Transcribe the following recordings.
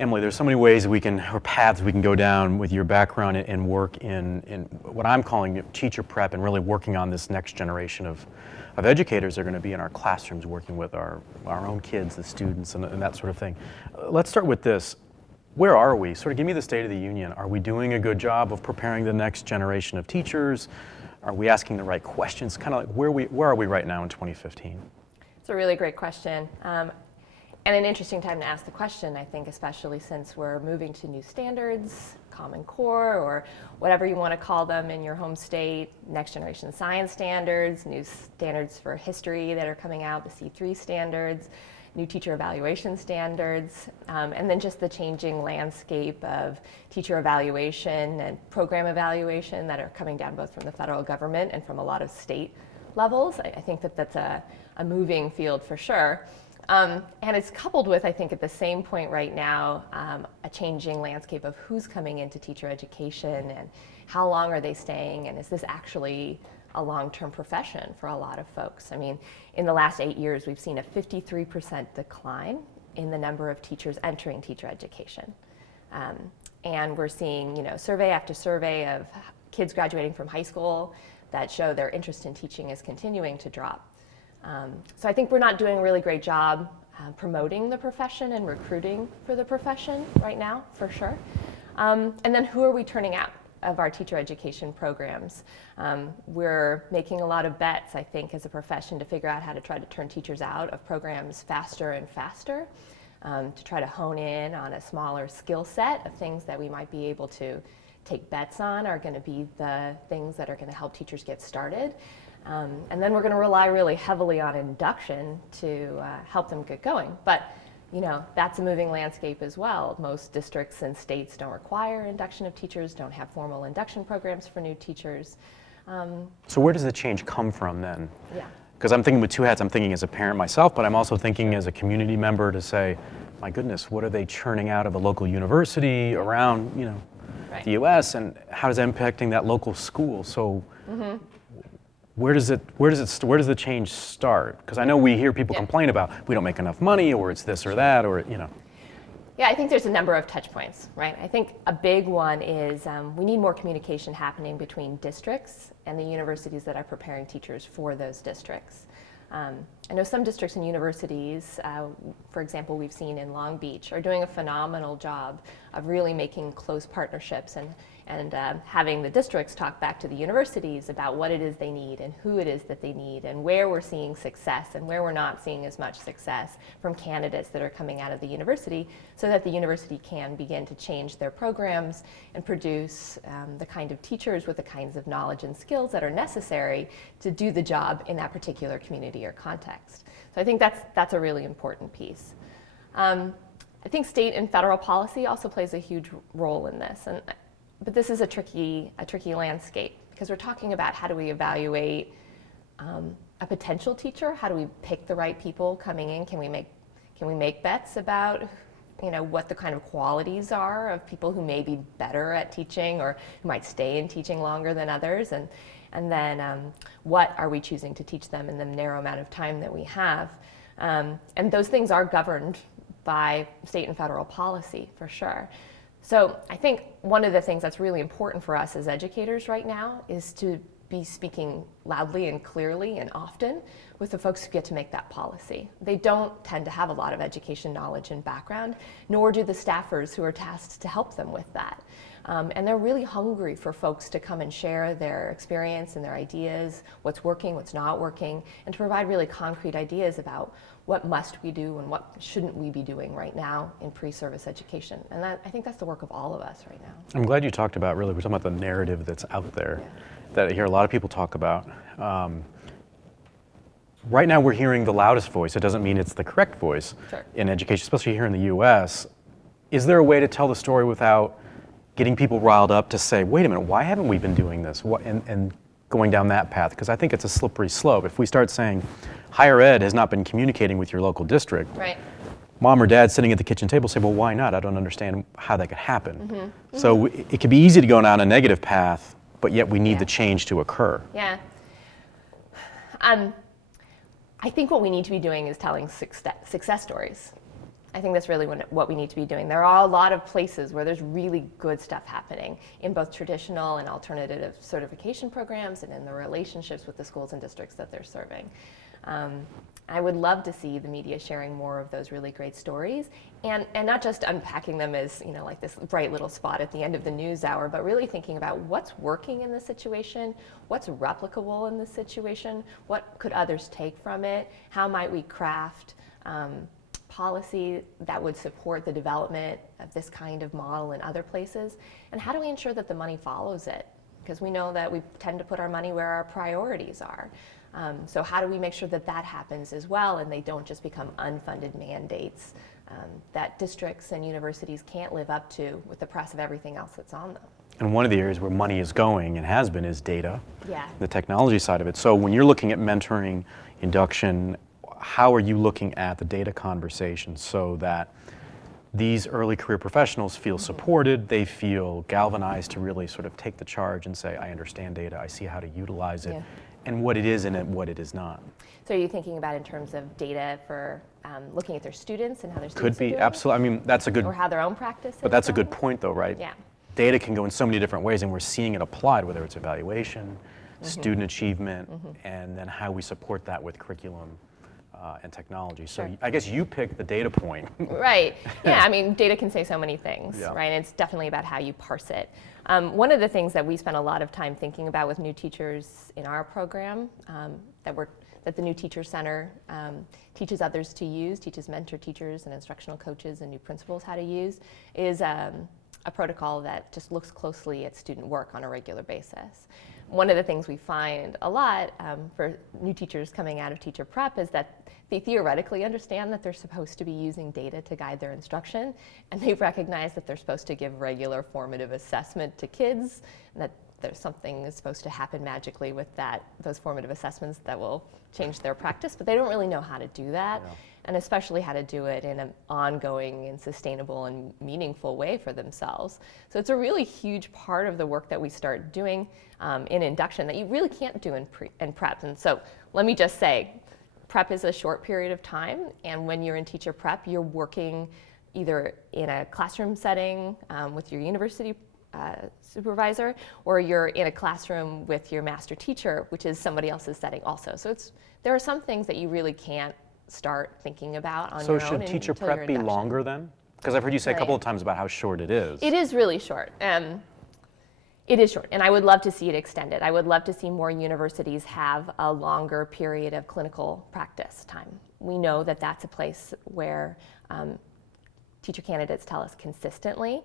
Emily, there's so many ways we can, or paths we can go down with your background and work in what I'm calling teacher prep and really working on this next generation of educators that are going to be in our classrooms working with our own kids, the students, and that sort of thing. Let's start with this. Where are we? Sort of give me the state of the union. Are we doing a good job of preparing the next generation of teachers? Are we asking the right questions? Kind of like where are we right now in 2015? It's a really great question. And an interesting time to ask the question, I think, especially since we're moving to new standards, Common Core, or whatever you want to call them in your home state, next generation science standards, new standards for history that are coming out, the C3 standards, new teacher evaluation standards, and then just the changing landscape of teacher evaluation and program evaluation that are coming down both from the federal government and from a lot of state levels. I think that that's a moving field for sure. And it's coupled with, I think, at the same point right now, a changing landscape of who's coming into teacher education and how long are they staying, and is this actually a long-term profession for a lot of folks? I mean, in the last 8 years, we've seen a 53% decline in the number of teachers entering teacher education. And we're seeing, survey after survey of kids graduating from high school that show their interest in teaching is continuing to drop. So I think we're not doing a really great job promoting the profession and recruiting for the profession right now, for sure. And then who are we turning out of our teacher education programs? We're making a lot of bets, I think, as a profession to figure out how to try to turn teachers out of programs faster and faster, to try to hone in on a smaller skill set of things that we might be able to take bets on are going to be the things that are going to help teachers get started. And then we're going to rely really heavily on induction to help them get going. But, that's a moving landscape as well. Most districts and states don't require induction of teachers, don't have formal induction programs for new teachers. So where does the change come from then? Yeah. Because I'm thinking with two hats. I'm thinking as a parent myself, but I'm also thinking as a community member to say, my goodness, what are they churning out of a local university around, Right. the U.S., and how is that impacting that local school? So. Where does the change start? Because I know we hear people complain about we don't make enough money, or it's this or that, or Yeah, I think there's a number of touch points, right? I think a big one is we need more communication happening between districts and the universities that are preparing teachers for those districts. I know some districts and universities, for example, we've seen in Long Beach, are doing a phenomenal job of really making close partnerships and having the districts talk back to the universities about what it is they need and who it is that they need and where we're seeing success and where we're not seeing as much success from candidates that are coming out of the university, so that the university can begin to change their programs and produce the kind of teachers with the kinds of knowledge and skills that are necessary to do the job in that particular community or context. So I think that's a really important piece. I think state and federal policy also plays a huge role in this. But this is a tricky landscape, because we're talking about how do we evaluate a potential teacher? How do we pick the right people coming in? Can we make bets about what the kind of qualities are of people who may be better at teaching or who might stay in teaching longer than others? And then what are we choosing to teach them in the narrow amount of time that we have? And those things are governed by state and federal policy, for sure. So I think one of the things that's really important for us as educators right now is to be speaking loudly and clearly and often with the folks who get to make that policy. They don't tend to have a lot of education knowledge and background, nor do the staffers who are tasked to help them with that. And they're really hungry for folks to come and share their experience and their ideas, what's working, what's not working, and to provide really concrete ideas about what must we do and what shouldn't we be doing right now in pre-service education. And I think that's the work of all of us right now. I'm glad you talked about, we're talking about the narrative that's out there that I hear a lot of people talk about. Right now we're hearing the loudest voice. It doesn't mean it's the correct voice in education, especially here in the US. Is there a way to tell the story without getting people riled up to say, wait a minute, why haven't we been doing this? And going down that path? Because I think it's a slippery slope. If we start saying higher ed has not been communicating with your local district, mom or dad sitting at the kitchen table say, well, why not? I don't understand how that could happen. So it could be easy to go down a negative path, but yet we need the change to occur. I think what we need to be doing is telling success stories. I think that's really what we need to be doing. There are a lot of places where there's really good stuff happening in both traditional and alternative certification programs and in the relationships with the schools and districts that they're serving. I would love to see the media sharing more of those really great stories and not just unpacking them as, like this bright little spot at the end of the news hour, but really thinking about what's working in this situation, what's replicable in this situation, what could others take from it, how might we craft policy that would support the development of this kind of model in other places, and how do we ensure that the money follows it? Because we know that we tend to put our money where our priorities are. So how do we make sure that that happens as well, and they don't just become unfunded mandates that districts and universities can't live up to with the press of everything else that's on them? And one of the areas where money is going and has been is data, Yeah. the technology side of it. So when you're looking at mentoring, induction, how are you looking at the data conversation so that these early career professionals feel supported, they feel galvanized to really sort of take the charge and say, I understand data, I see how to utilize it, Yeah. and what it is and what it is not? So are you thinking about in terms of data for looking at their students and how their Could students are be, doing? absolutely. I mean, that's a good, Or how their own practice is but that's a good going? point though, right? Yeah. Data can go in so many different ways, and we're seeing it applied, whether it's evaluation, student achievement, and then how we support that with curriculum and technology. So Sure. I guess you pick the data point. Right. Yeah, I mean, data can say so many things, Yeah. right? And it's definitely about how you parse it. One of the things that we spend a lot of time thinking about with new teachers in our program that the New Teacher Center teaches others to use, teaches mentor teachers and instructional coaches and new principals how to use, is a protocol that just looks closely at student work on a regular basis. One of the things we find a lot for new teachers coming out of teacher prep is that they theoretically understand that they're supposed to be using data to guide their instruction, and they recognize that they're supposed to give regular formative assessment to kids, and that there's something is supposed to happen magically with those formative assessments that will change their practice, but they don't really know how to do that, Yeah. and especially how to do it in an ongoing and sustainable and meaningful way for themselves. So it's a really huge part of the work that we start doing in induction that you really can't do in prep. And so let me just say, prep is a short period of time, and when you're in teacher prep, you're working either in a classroom setting with your university supervisor, or you're in a classroom with your master teacher, which is somebody else's setting also. So there are some things that you really can't start thinking about on So your own. should teacher until your prep be induction. longer then? Because I've heard you say a couple Right. of times about how short it is. It is really short. It is short, and I would love to see it extended. I would love to see more universities have a longer period of clinical practice time. We know that that's a place where teacher candidates tell us consistently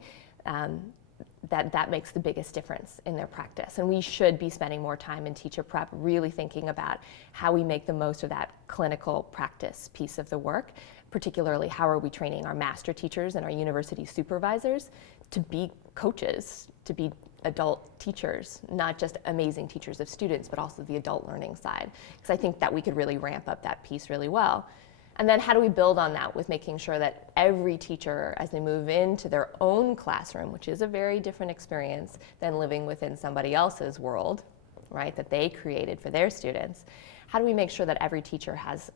that makes the biggest difference in their practice. And we should be spending more time in teacher prep really thinking about how we make the most of that clinical practice piece of the work, particularly how are we training our master teachers and our university supervisors to be coaches, to be adult teachers, not just amazing teachers of students, but also the adult learning side. Because I think that we could really ramp up that piece really well. And then how do we build on that with making sure that every teacher, as they move into their own classroom, which is a very different experience than living within somebody else's world, right, that they created for their students, how do we make sure that every teacher has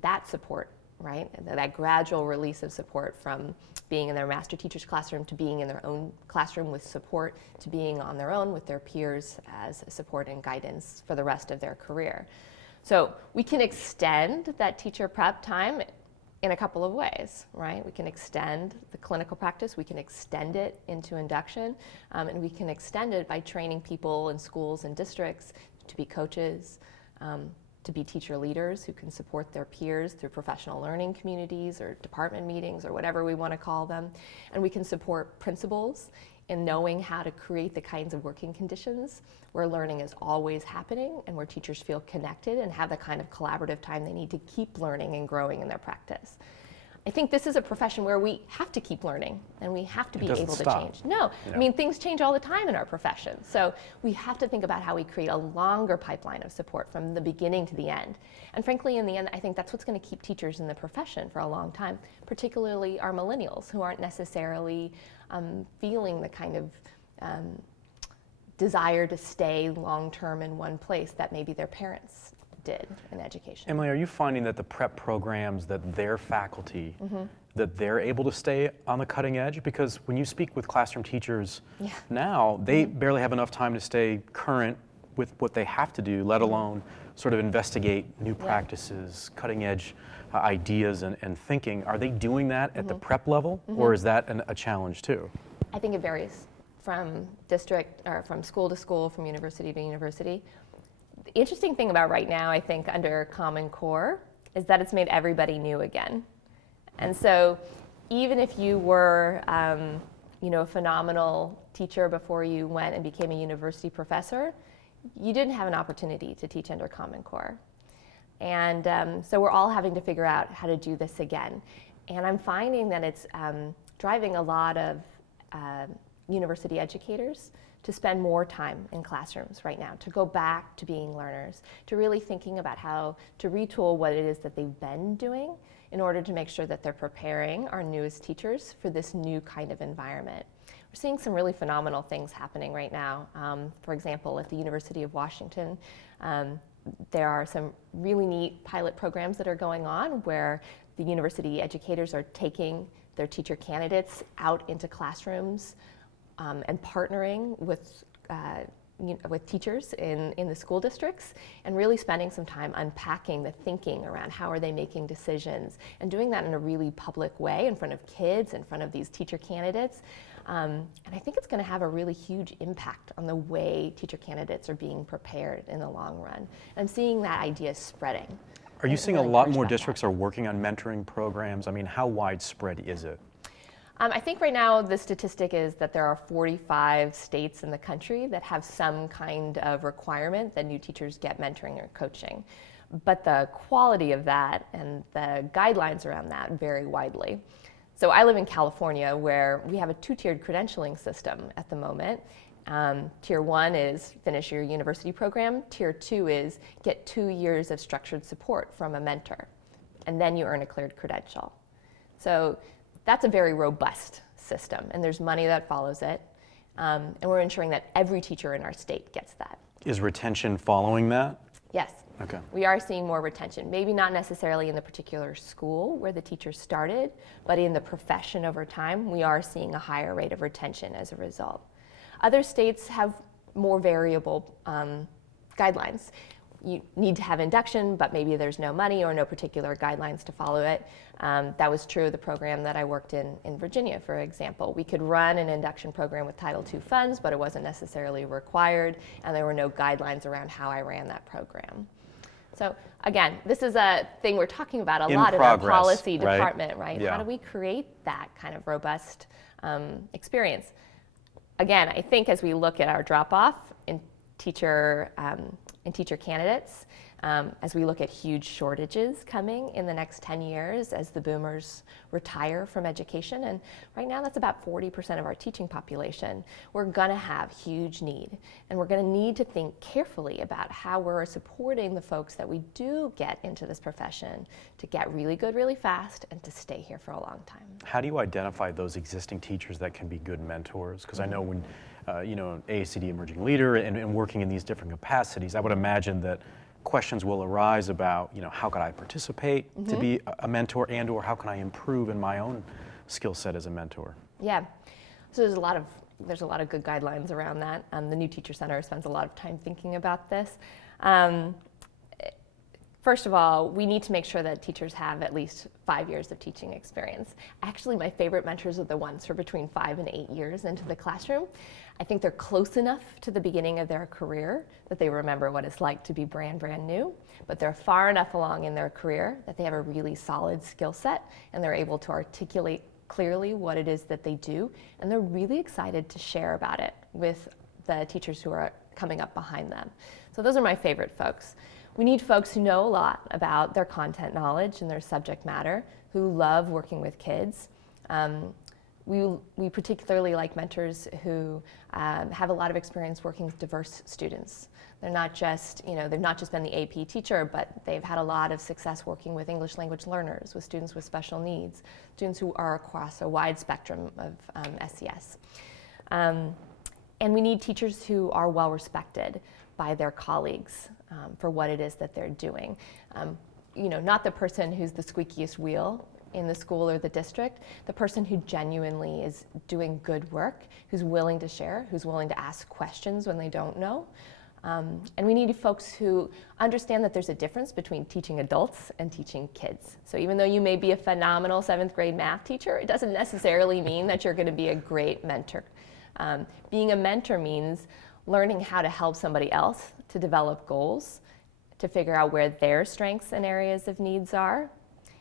that support, right, and that gradual release of support from being in their master teacher's classroom to being in their own classroom with support to being on their own with their peers as support and guidance for the rest of their career. So we can extend that teacher prep time in a couple of ways, right? We can extend the clinical practice, we can extend it into induction, and we can extend it by training people in schools and districts to be coaches, to be teacher leaders who can support their peers through professional learning communities or department meetings or whatever we want to call them. And we can support principals in knowing how to create the kinds of working conditions where learning is always happening and where teachers feel connected and have the kind of collaborative time they need to keep learning and growing in their practice. I think this is a profession where we have to keep learning and we have to be doesn't able to stop. change. No, I mean, things change all the time in our profession. So we have to think about how we create a longer pipeline of support from the beginning to the end. And frankly, in the end, I think that's what's going to keep teachers in the profession for a long time, particularly our millennials who aren't necessarily feeling the kind of desire to stay long-term in one place that maybe their parents did in education. Emily, are you finding that the prep programs that their faculty that they're able to stay on the cutting edge? Because when you speak with classroom teachers Yeah. now, they barely have enough time to stay current with what they have to do, let alone sort of investigate new practices, cutting edge ideas and thinking. Are they doing that at the prep level, or is that a challenge too? I think it varies from district or from school to school, from university to university. The interesting thing about right now, I think, under Common Core is that it's made everybody new again. And so even if you were a phenomenal teacher before you went and became a university professor, you didn't have an opportunity to teach under Common Core. And so we're all having to figure out how to do this again. And I'm finding that it's driving a lot of university educators to spend more time in classrooms right now, to go back to being learners, to really thinking about how to retool what it is that they've been doing in order to make sure that they're preparing our newest teachers for this new kind of environment. We're seeing some really phenomenal things happening right now. For example, at the University of Washington, there are some really neat pilot programs that are going on where the university educators are taking their teacher candidates out into classrooms and partnering with teachers in the school districts and really spending some time unpacking the thinking around how are they making decisions and doing that in a really public way in front of kids, in front of these teacher candidates. And I think it's going to have a really huge impact on the way teacher candidates are being prepared in the long run. And I'm seeing that idea spreading. Are you seeing a lot more districts are working on mentoring programs? I mean, how widespread is it? I think right now the statistic is that there are 45 states in the country that have some kind of requirement that new teachers get mentoring or coaching. But the quality of that and the guidelines around that vary widely. So I live in California where we have a two-tiered credentialing system at the moment. Tier 1 is finish your university program. Tier 2 is get 2 years of structured support from a mentor. And then you earn a cleared credential. So that's a very robust system, and there's money that follows it. And we're ensuring that every teacher in our state gets that. Is retention following that? Yes. Okay. We are seeing more retention, maybe not necessarily in the particular school where the teacher started, but in the profession over time, we are seeing a higher rate of retention as a result. Other states have more variable guidelines. You need to have induction, but maybe there's no money or no particular guidelines to follow it. That was true of the program that I worked in Virginia, for example. We could run an induction program with Title II funds, but it wasn't necessarily required, and there were no guidelines around how I ran that program. So again, this is a thing we're talking about a lot in our policy department, right? Yeah. How do we create that kind of robust experience? Again, I think as we look at our drop-off in teacher candidates, as we look at huge shortages coming in the next 10 years as the boomers retire from education, and right now that's about 40% of our teaching population, we're going to have huge need. And we're going to need to think carefully about how we're supporting the folks that we do get into this profession to get really good really fast and to stay here for a long time. How do you identify those existing teachers that can be good mentors? Because I know when, AACD Emerging Leader and working in these different capacities, I would imagine that questions will arise about, how could I participate to be a mentor or how can I improve in my own skill set as a mentor? Yeah, so there's a lot of good guidelines around that. The New Teacher Center spends a lot of time thinking about this. First of all, we need to make sure that teachers have at least 5 years of teaching experience. Actually, my favorite mentors are the ones who are between 5 and 8 years into the classroom. I think they're close enough to the beginning of their career that they remember what it's like to be brand new, but they're far enough along in their career that they have a really solid skill set and they're able to articulate clearly what it is that they do, and they're really excited to share about it with the teachers who are coming up behind them. So those are my favorite folks. We need folks who know a lot about their content knowledge and their subject matter, who love working with kids. We particularly like mentors who have a lot of experience working with diverse students. They're not just, they've not just been the AP teacher, but they've had a lot of success working with English language learners, with students with special needs, students who are across a wide spectrum of SES. And we need teachers who are well respected by their colleagues for what it is that they're doing. Not the person who's the squeakiest wheel in the school or the district, the person who genuinely is doing good work, who's willing to share, who's willing to ask questions when they don't know. And we need folks who understand that there's a difference between teaching adults and teaching kids. So even though you may be a phenomenal 7th grade math teacher, it doesn't necessarily mean that you're going to be a great mentor. Being a mentor means learning how to help somebody else to develop goals, to figure out where their strengths and areas of needs are,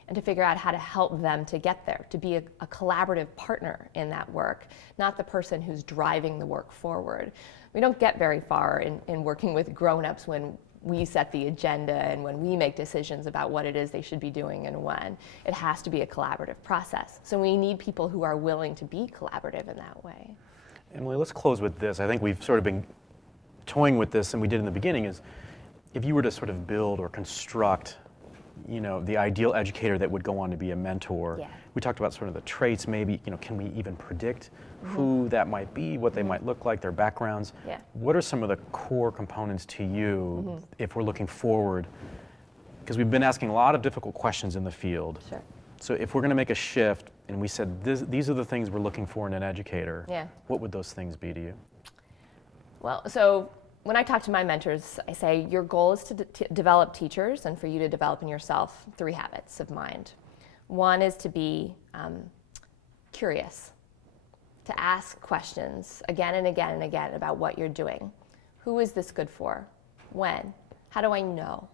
and to figure out how to help them to get there, to be a collaborative partner in that work, not the person who's driving the work forward. We don't get very far in working with grown-ups when we set the agenda and when we make decisions about what it is they should be doing and when. It has to be a collaborative process. So we need people who are willing to be collaborative in that way. Emily, let's close with this. I think we've sort of been toying with this, and we did in the beginning, is if you were to sort of build or construct, you know, the ideal educator that would go on to be a mentor. Yeah. We talked about sort of the traits, maybe, you know, can we even predict who that might be, what they might look like, their backgrounds? Yeah. What are some of the core components to you if we're looking forward? Because we've been asking a lot of difficult questions in the field. Sure. So if we're going to make a shift and we said these are the things we're looking for in an educator, Yeah. what would those things be to you? Well, so when I talk to my mentors, I say your goal is to develop teachers and for you to develop in yourself 3 habits of mind. One is to be curious, to ask questions again and again and again about what you're doing. Who is this good for? When? How do I know?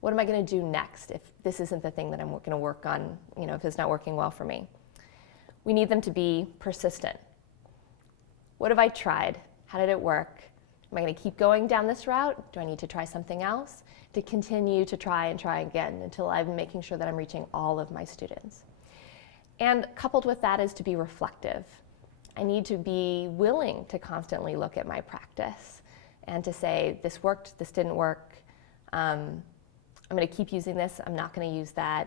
What am I going to do next if this isn't the thing that I'm going to work on, you know, if it's not working well for me? We need them to be persistent. What have I tried? How did it work? Am I going to keep going down this route? Do I need to try something else? To continue to try and try again until I'm making sure that I'm reaching all of my students. And coupled with that is to be reflective. I need to be willing to constantly look at my practice and to say, this worked, this didn't work. I'm going to keep using this, I'm not going to use that.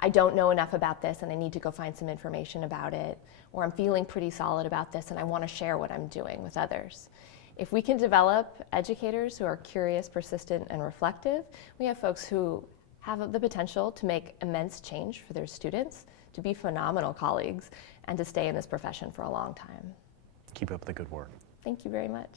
I don't know enough about this and I need to go find some information about it. Or I'm feeling pretty solid about this and I want to share what I'm doing with others. If we can develop educators who are curious, persistent, and reflective, we have folks who have the potential to make immense change for their students, to be phenomenal colleagues, and to stay in this profession for a long time. Keep up the good work. Thank you very much.